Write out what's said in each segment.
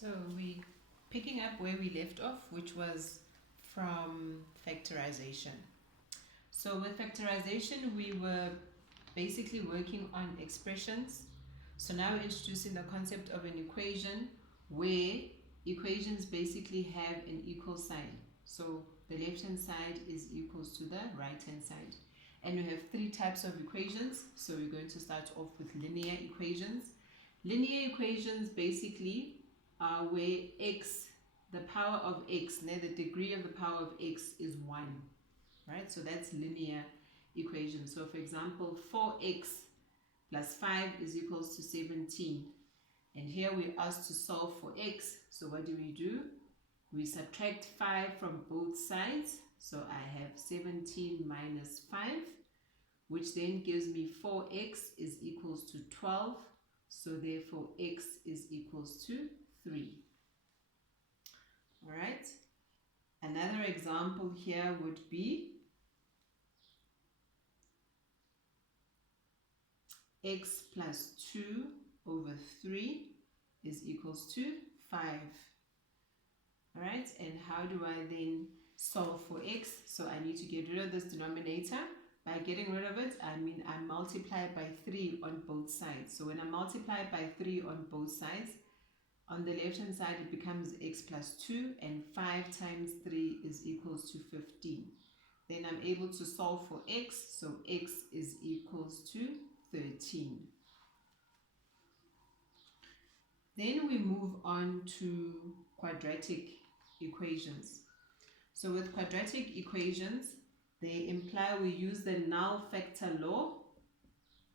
So we picking up where we left off, which was from factorization. So with factorization, we were basically working on expressions. So now we're introducing the concept of an equation where equations basically have an equal sign. So the left-hand side is equals to the right-hand side. And we have three types of equations. So we're going to start off with linear equations. Linear equations basically are where x, the power of x, the degree of the power of x is 1, right? So that's linear equation. So for example, 4x plus 5 is equals to 17. And here we're asked to solve for x. So what do? We subtract 5 from both sides. So I have 17 minus 5, which then gives me 4x is equals to 12. So therefore x is equals to 3. All right. Another example here would be x plus 2 over 3 is equals to 5. All right. And how do I then solve for x? So I need to get rid of this denominator. By getting rid of it, I mean I multiply by 3 on both sides. So when I multiply by 3 on both sides, on the left hand side it becomes x plus 2, and 5 times 3 is equals to 15. Then I'm able to solve for x, so x is equals to 13. Then we move on to quadratic equations. So with quadratic equations, they imply we use the null factor law.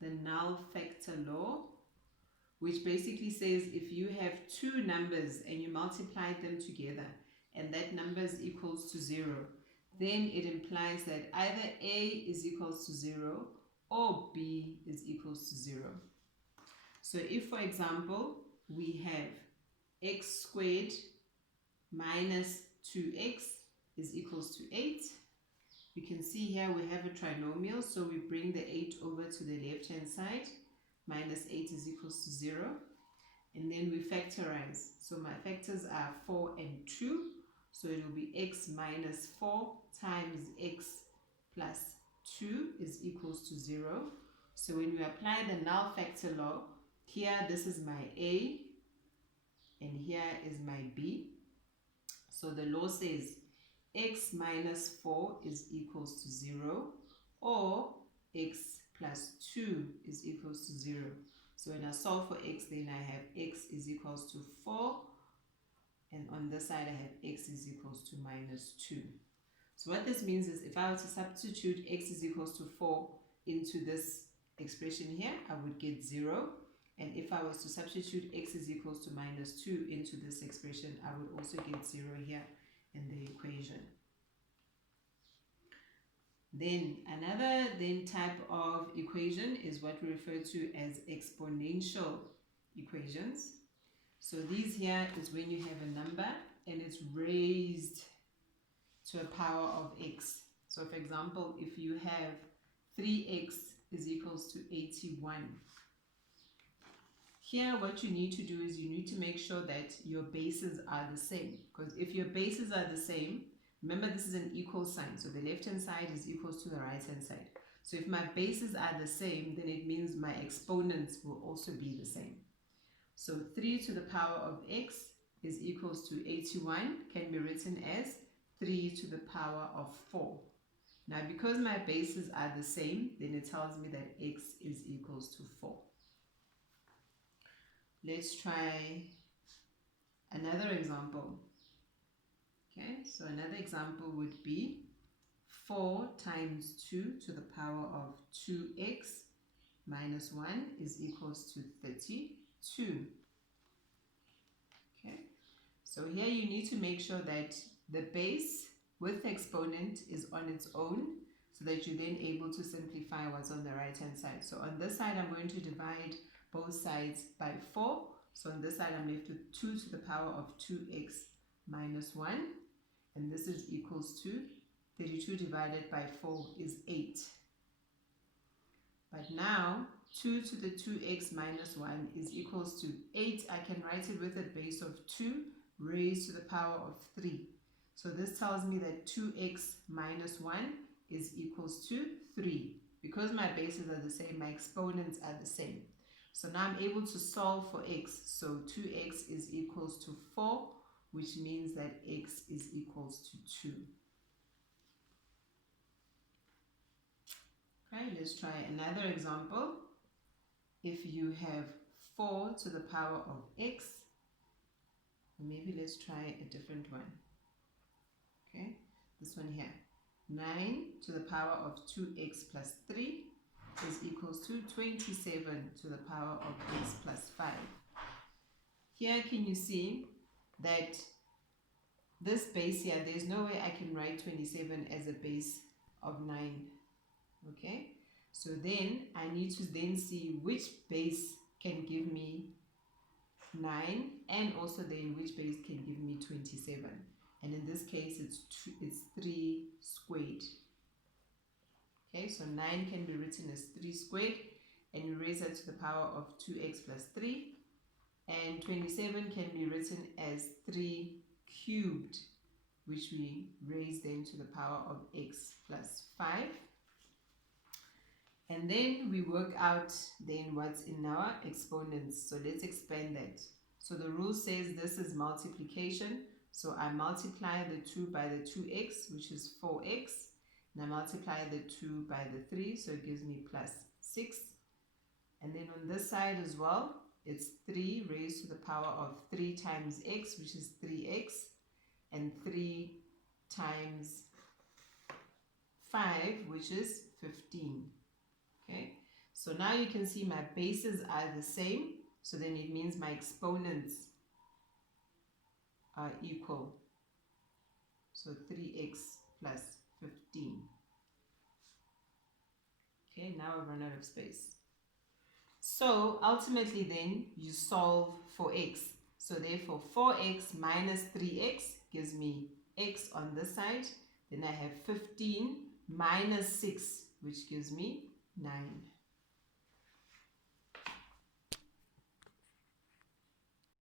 The null factor law, which basically says if you have two numbers and you multiply them together and that number is equals to 0, then it implies that either a is equals to 0 or b is equals to 0. So if, for example, we have x squared minus 2x is equals to 8, you can see here we have a trinomial, so we bring the 8 over to the left hand side. Minus 8 is equals to 0, and then we factorize. So my factors are 4 and 2, so it will be x minus 4 times x plus 2 is equals to 0. So when we apply the null factor law, here this is my a and here is my b. So the law says x minus 4 is equals to 0, or x plus 2 is equals to 0. So when I solve for x, then I have x is equals to 4, and on this side I have x is equals to minus 2. So what this means is if I were to substitute x is equals to 4 into this expression here, I would get 0. And if I was to substitute x is equals to minus 2 into this expression, I would also get 0 here in the equation. Then another type of equation is what we refer to as exponential equations. So these here is when you have a number and it's raised to a power of x. So for example, if you have 3x is equals to 81. Here what you need to do is you need to make sure that your bases are the same, because if your bases are the same, remember this is an equal sign, so the left hand side is equals to the right hand side. So if my bases are the same, then it means my exponents will also be the same. So 3 to the power of x is equals to 81 can be written as 3 to the power of 4. Now because my bases are the same, then it tells me that x is equals to 4. Let's try another example. Okay, so another example would be 4 times 2 to the power of 2x minus 1 is equals to 32. Okay, so here you need to make sure that the base with the exponent is on its own, so that you're then able to simplify what's on the right hand side. So on this side I'm going to divide both sides by 4. So on this side I'm left with 2 to the power of 2x minus 1, and this is equals to 32 divided by 4 is 8. But now 2 to the 2x minus 1 is equals to 8. I can write it with a base of 2 raised to the power of 3. So this tells me that 2x minus 1 is equals to 3. Because my bases are the same, my exponents are the same. So now I'm able to solve for x. So 2x is equals to 4, which means that x is equals to 2. Okay, let's try another example. If you have 4 to the power of x, maybe let's try a different one. Okay, this one here. 9 to the power of 2x plus 3 is equals to 27 to the power of x plus 5. Here can you see that this base here, there's no way I can write 27 as a base of 9. Okay, so then I need to then see which base can give me 9 and also then which base can give me 27. And in this case it's 3 squared. Okay, so 9 can be written as 3 squared, and you raise that to the power of 2x plus 3. And 27 can be written as 3 cubed, which we raise then to the power of x plus 5. And then we work out then what's in our exponents. So let's expand that. So the rule says this is multiplication. So I multiply the 2 by the 2x, which is 4x. And I multiply the 2 by the 3, so it gives me plus 6. And then on this side as well, it's 3 raised to the power of 3 times x, which is 3x. And 3 times 5, which is 15. Okay, so now you can see my bases are the same, so then it means my exponents are equal. So 3x plus 15. Okay, now I've run out of space. So ultimately then you solve for x. So therefore 4x minus 3x gives me x on this side. Then I have 15 minus 6, which gives me 9.